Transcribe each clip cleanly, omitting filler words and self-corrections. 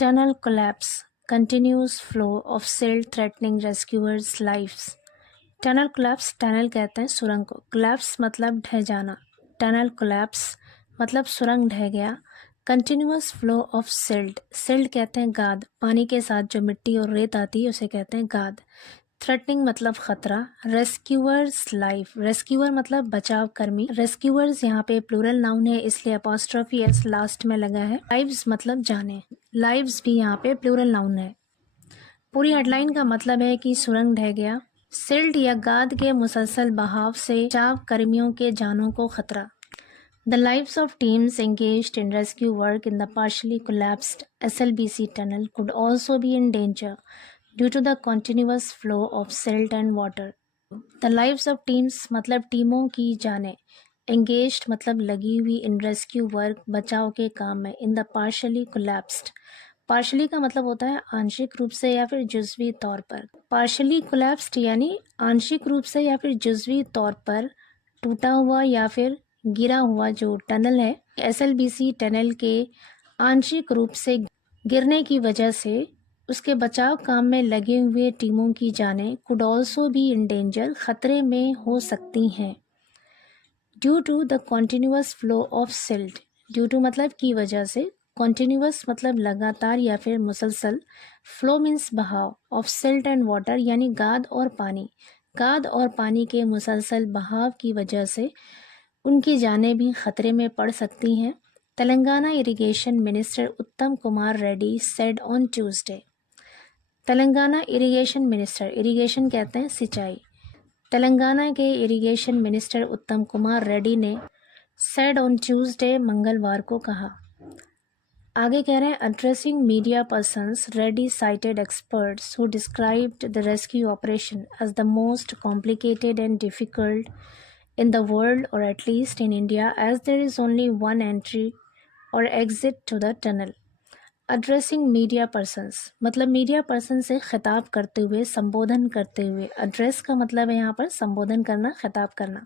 Tunnel collapse, continuous flow of silt threatening rescuers' lives. Tunnel collapse, tunnel कहते हैं सुरंग को, कोलैप्स मतलब ढह जाना, टनल कोलैप्स मतलब सुरंग ढह गया। Continuous flow of silt, silt कहते हैं गाद, पानी के साथ जो मिट्टी और रेत आती है उसे कहते हैं गाद। थ्रेटनिंग मतलब खतरा। रेस्क्यूअर्स लाइफ, रेस्क्यूअर मतलब बचाव कर्मी। रेस्क्यूअर्स यहाँ पे प्लूरल नाउन है इसलिए अपॉस्ट्रोफी एस लास्ट में लगा है। लाइव्स मतलब जाने, लाइव्स भी यहाँ पे प्लूरल नाउन है। पूरी हेडलाइन का मतलब है कि सुरंग ढह गया, सिल्ट या गाद के मुसलसल बहाव से बचाव कर्मियों के जानों को खतरा। The lives of teams engaged in rescue work in the partially collapsed SLBC tunnel could also be in danger due to the continuous flow of silt and water. The lives of teams मतलब टीमों की जानें, engaged मतलब लगी हुई, in rescue work बचाव के काम में, in the partially collapsed, partially का मतलब होता है आंशिक रूप से या फिर जुज़वी तौर पर। पार्शली कोलैप्स्ड यानी आंशिक रूप से या फिर जुज़वी तौर पर टूटा हुआ या फिर गिरा हुआ जो टनल है, एसएलबीसी टनल के आंशिक रूप से गिरने की वजह से उसके बचाव काम में लगे हुए टीमों की जानें could also be in danger, खतरे में हो सकती हैं। Due to the continuous flow of silt, due to मतलब की वजह से, कॉन्टिन्यूअस मतलब लगातार या फिर मुसलसल, फ्लो मीन्स बहाव, ऑफ सिल्ट एंड वाटर यानी गाद और पानी, गाद और पानी के मुसलसल बहाव की वजह से उनकी जानें भी खतरे में पड़ सकती हैं। तेलंगाना इरिगेशन मिनिस्टर उत्तम Kumar Reddy said on Tuesday, Telangana irrigation minister, irrigation कहते हैं सिंचाई, तेलंगाना के इरिगेशन मिनिस्टर उत्तम कुमार रेड्डी ने सेड ऑन ट्यूसडे मंगलवार को कहा। आगे कह रहे हैं addressing media persons Reddy cited experts who described the rescue operation as the most complicated and difficult in the world or at least in India as there is only one entry or exit to the tunnel. Addressing media persons मतलब media person से खिताब करते हुए, संबोधन करते हुए। Address का मतलब है यहाँ पर संबोधन करना, खिताब करना।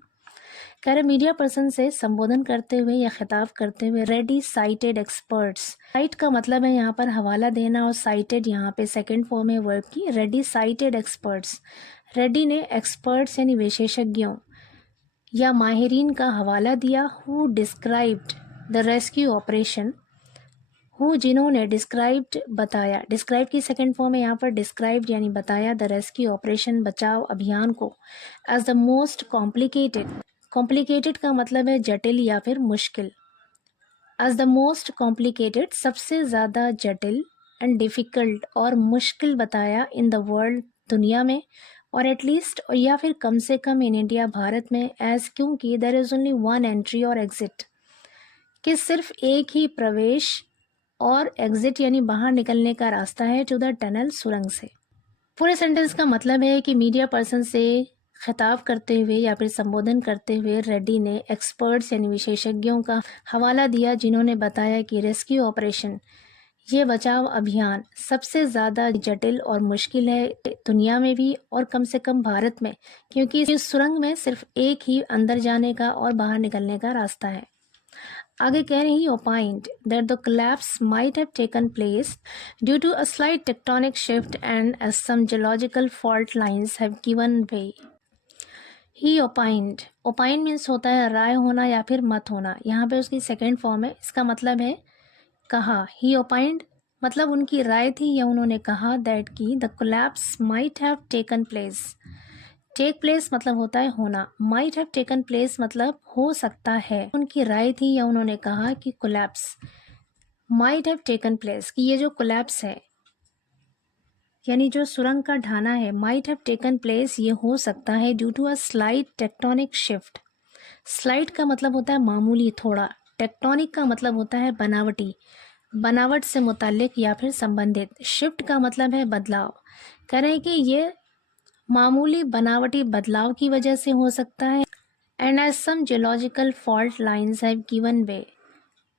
कह रहे मीडिया पर्सन से संबोधन करते हुए या खिताब करते हुए रेडी साइटेड एक्सपर्ट्स, साइट का मतलब है यहाँ पर हवाला देना और साइटेड यहाँ पे सेकेंड फॉर्म है वर्ब की, रेडी साइटेड एक्सपर्ट्स। रेड्डी ने एक्सपर्ट्स यानी विशेषज्ञों या माहिरीन का हवाला दिया। Who described the rescue operation, who जिन्होंने, डिस्क्राइब्ड बताया, डिस्क्राइब की सेकेंड फॉर्म है यहाँ पर डिस्क्राइब्ड यानी बताया, द रेस्क्यू ऑपरेशन बचाव अभियान को, as the most complicated, complicated का मतलब है जटिल या फिर मुश्किल, एज द मोस्ट कॉम्प्लिकेटेड सबसे ज़्यादा जटिल, एंड डिफ़िकल्ट और मुश्किल बताया, इन द वर्ल्ड दुनिया में, और एटलीस्ट या फिर कम से कम इन इंडिया भारत में, एज क्योंकि there is only one entry और एग्जिट, कि सिर्फ एक ही प्रवेश और एग्जिट यानी बाहर निकलने का रास्ता है टू द टनल, सुरंग से। पूरे सेंटेंस का मतलब है कि मीडिया पर्सन से खिताब करते हुए या फिर संबोधन करते हुए रेड्डी ने एक्सपर्ट्स यानी विशेषज्ञों का हवाला दिया जिन्होंने बताया कि रेस्क्यू ऑपरेशन, ये बचाव अभियान सबसे ज़्यादा जटिल और मुश्किल है दुनिया में भी और कम से कम भारत में, क्योंकि इस सुरंग में सिर्फ एक ही अंदर जाने का और बाहर निकलने का रास्ता है। आगे कह रही he opined that the collapse might have taken place due to a slight tectonic shift and as some geological fault lines have given way. He opined, opine means होता है राय होना या फिर मत होना, यहाँ पे उसकी सेकेंड फॉर्म है, इसका मतलब है कहा। ही ओपाइंड मतलब उनकी राय थी या उन्होंने कहा, दैट की the collapse might have taken place, take place मतलब होता है होना, माइट हैव टेकन प्लेस मतलब हो सकता है, उनकी राय थी या उन्होंने कहा कि collapse might have taken place, कि ये जो कोलैप्स है यानी जो सुरंग का ढाना है, माइट हैव टेकन प्लेस ये हो सकता है due to a slight tectonic shift. Slight का मतलब होता है मामूली, थोड़ा, टेक्टोनिक का मतलब होता है बनावटी, बनावट से मुताल्लिक या फिर संबंधित, शिफ्ट का मतलब है बदलाव। कह रहे हैं कि ये मामूली बनावटी बदलाव की वजह से हो सकता है, and as some geological fault lines have given way,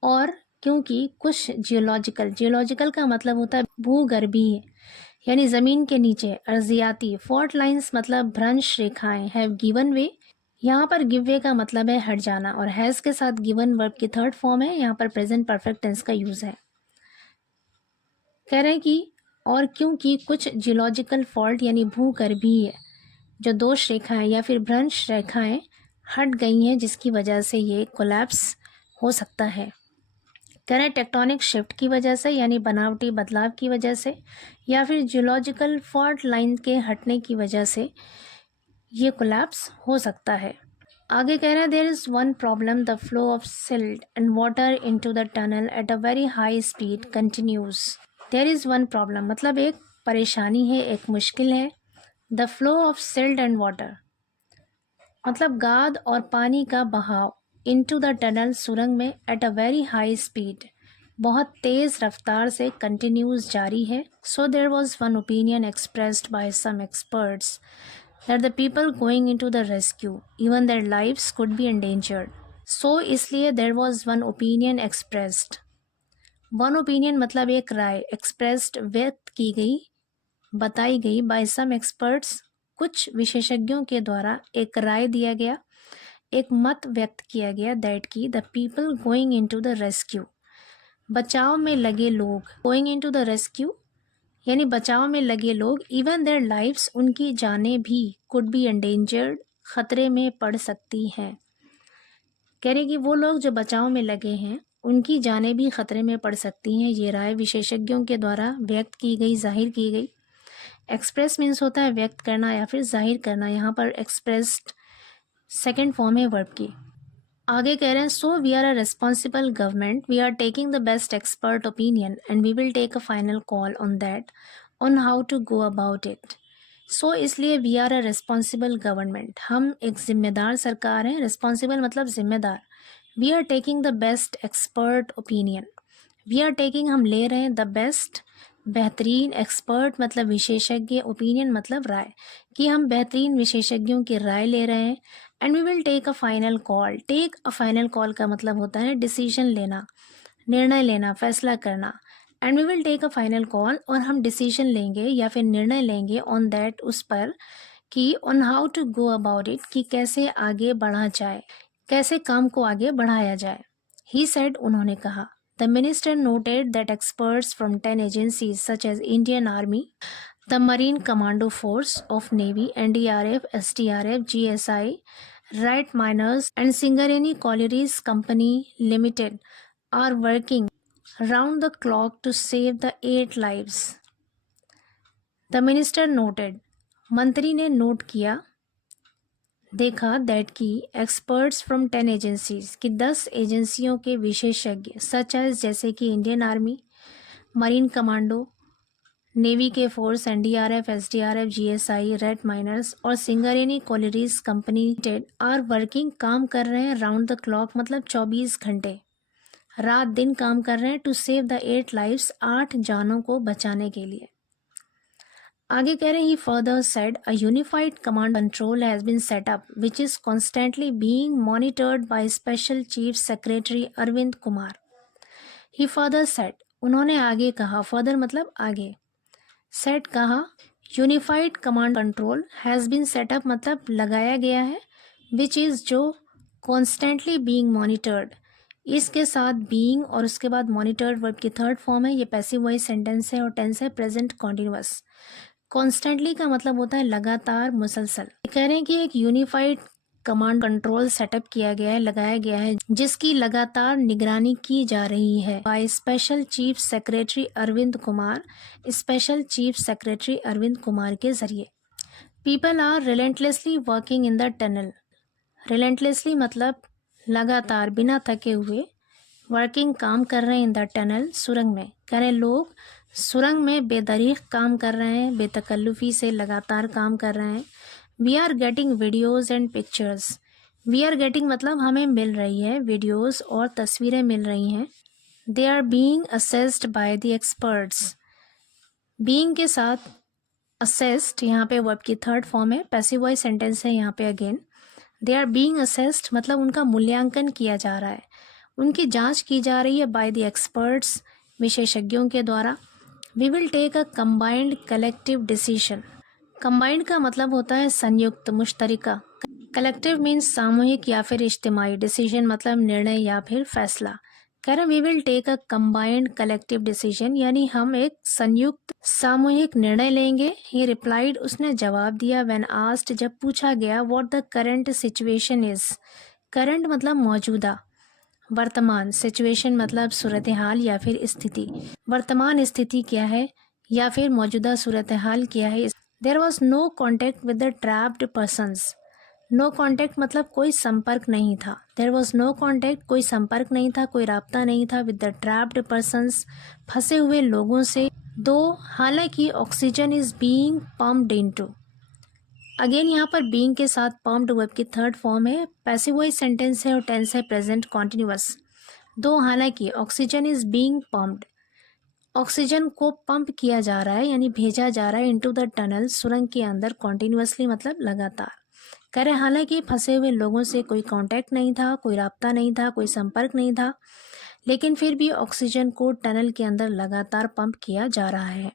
और क्योंकि कुछ जियोलॉजिकल, जियोलॉजिकल का मतलब होता है भूगर्भीय यानी ज़मीन के नीचे, अर्जियाती, फॉल्ट लाइंस मतलब भ्रंश रेखाएं, हैव गिवन वे, यहाँ पर गिव वे का मतलब है हट जाना, और हैज़ के साथ गिवन वर्ब की थर्ड फॉर्म है, यहाँ पर प्रेजेंट परफेक्ट टेंस का यूज़ है। कह रहे हैं कि और क्योंकि कुछ जियोलॉजिकल फॉल्ट यानी भूगर्भीय जो दोष रेखाएं या फिर भ्रंश रेखाएं हट गई हैं, जिसकी वजह से ये कोलैप्स हो सकता है। कह रहे हैं टेक्टोनिक शिफ्ट की वजह से यानी बनावटी बदलाव की वजह से या फिर जियोलॉजिकल फॉल्ट लाइन के हटने की वजह से ये कोलैप्स हो सकता है। आगे कह रहे हैं there is one problem, the flow of silt and water into the tunnel at a very high speed continues. There is one problem मतलब एक परेशानी है, एक मुश्किल है। The flow of silt and water मतलब गाद और पानी का बहाव इनटू द टनल सुरंग में at a very high speed बहुत तेज रफ्तार से कंटिन्यूज जारी है। So there was one opinion expressed by some experts that the people going into the rescue, even their lives could be endangered. So इसलिए there was one opinion expressed. One opinion मतलब एक राय, expressed व्यक्त की गई, बताई गई by some experts, कुछ विशेषज्ञों के द्वारा एक राय दिया गया, एक मत व्यक्त किया गया that की the people going into the rescue, बचाव में लगे लोग, going into the rescue यानी बचाव में लगे लोग, इवन देयर लाइफ्स उनकी जानें भी कुड बी एंडेंजर्ड खतरे में पड़ सकती हैं। कह रहे कि वो लोग जो बचाव में लगे हैं उनकी जानें भी खतरे में पड़ सकती हैं। ये राय विशेषज्ञों के द्वारा व्यक्त की गई, जाहिर की गई। एक्सप्रेस मीन्स होता है व्यक्त करना या फिर जाहिर करना, यहाँ पर एक्सप्रेस्ड सेकेंड फॉर्म है वर्ब की। आगे कह रहे हैं so we are a responsible government, we are taking the best expert opinion and we will take a final call on that on how to go about it. So इसलिए we are a responsible government, हम एक जिम्मेदार सरकार हैं। Responsible मतलब जिम्मेदार। We are taking the best expert opinion, we are taking हम ले रहे हैं, द बेस्ट बेहतरीन, एक्सपर्ट मतलब विशेषज्ञ, ओपिनियन मतलब राय, कि हम बेहतरीन विशेषज्ञों की राय ले रहे हैं। And we will take a final call, take a final call का मतलब होता है डिसीजन लेना, निर्णय लेना, फैसला करना। And we will take a final call और हम डिसीजन लेंगे या फिर निर्णय लेंगे ऑन दैट उस पर, कि on how to go about it, कि कैसे आगे बढ़ा जाए, कैसे काम को आगे बढ़ाया जाए। ही सेड उन्होंने कहा। The minister noted that experts from 10 agencies such as Indian Army, the Marine Commando Force of Navy, NDRF, SDRF, GSI, Wright Miners and Singareni Collieries Company Limited are working round the clock to save the 8 lives. The minister noted, मंत्री ने note किया, देखा that की experts from 10 agencies की 10 एजेंसियों के विशेषज्ञ सच as जैसे कि Indian Army, marine commando, navy के force, NDRF, SDRF, GSI, rat miners और Singareni collieries company limited are working, काम कर रहे हैं, राउंड द क्लॉक मतलब 24 घंटे, रात दिन काम कर रहे हैं, टू सेव द 8 लाइव्स, 8 जानों को बचाने के लिए। आगे कह रहे हैं, he further said a unified command control has been set up which is constantly being monitored by Special Chief Secretary Arvind Kumar. he further said, उन्होंने आगे कहा, further मतलब आगे, set कहा, unified command control has been set up मतलब लगाया गया है, which is जो constantly being monitored, इसके साथ being और उसके बाद monitored वर्ब की थर्ड फॉर्म है, ये पैसिव वॉइस सेंटेंस है और टेंस है प्रेजेंट कॉन्टिन्यूअस। कॉन्स्टेंटली का मतलब होता है लगातार, मुसलसल। कह रहे हैं कि एक यूनिफाइड कमांड कंट्रोल सेटअप किया गया है, लगाया गया है, जिसकी लगातार निगरानी की जा रही है by special chief secretary Arvind Kumar, special chief secretary Arvind Kumar के जरिए। People are relentlessly working in the tunnel, relentlessly मतलब लगातार, बिना थके हुए, वर्किंग काम कर रहे हैं, इन द टनल सुरंग में। कह रहे लोग सुरंग में बेदरीक काम कर रहे हैं, बेतकल्लुफ़ी से लगातार काम कर रहे हैं। We are getting videos and pictures, we are getting मतलब हमें मिल रही है, वीडियोज़ और तस्वीरें मिल रही हैं। They are being assessed by the experts, being के साथ असेस्ड यहाँ पे वर्ब की थर्ड फॉर्म है, पैसिव वॉइस सेंटेंस है यहाँ पे again. They are being assessed मतलब उनका मूल्यांकन किया जा रहा है, उनकी जांच की जा रही है बाय द एक्सपर्ट्स, विशेषज्ञों के द्वारा। We will take a combined collective decision, combined का मतलब होता है संयुक्त, मुश्तरिका। कलेक्टिव मीन्स सामूहिक या फिर इज्तिमाई, डिसीजन मतलब निर्णय या फिर फैसला। कह रहे we will take a combined collective decision, यानी हम एक संयुक्त सामूहिक निर्णय लेंगे। ही रिप्लाइड, उसने जवाब दिया। व्हेन आस्क्ड, जब पूछा गया। What the current situation is, current मतलब मौजूदा, वर्तमान, सिचुएशन मतलब सूरत हाल या फिर स्थिति, वर्तमान स्थिति क्या है या फिर मौजूदा सूरत हाल क्या है। There was no contact with the trapped persons, no contact मतलब कोई संपर्क नहीं था। देयर वॉज नो कॉन्टैक्ट, कोई संपर्क नहीं था, कोई राब्ता नहीं था। विद द ट्रैप्ड पर्सनस, फंसे हुए लोगों से। दो, हालांकि oxygen is being pumped into, again यहाँ पर बीइंग के साथ पम्प्ड वर्ब की थर्ड फॉर्म है, पैसिव वॉइस सेंटेंस है और टेंस है प्रेजेंट कॉन्टिन्यूअस। दो, हालांकि oxygen is being pumped, oxygen को पंप किया जा रहा है यानी भेजा जा रहा है इनटू द टनल, सुरंग के अंदर, कॉन्टिन्यूअसली मतलब लगातार। कह रहे हालांकि फंसे हुए लोगों से कोई कांटेक्ट नहीं था, कोई राब्ता नहीं था, कोई संपर्क नहीं था, लेकिन फिर भी ऑक्सीजन को टनल के अंदर लगातार पंप किया जा रहा है।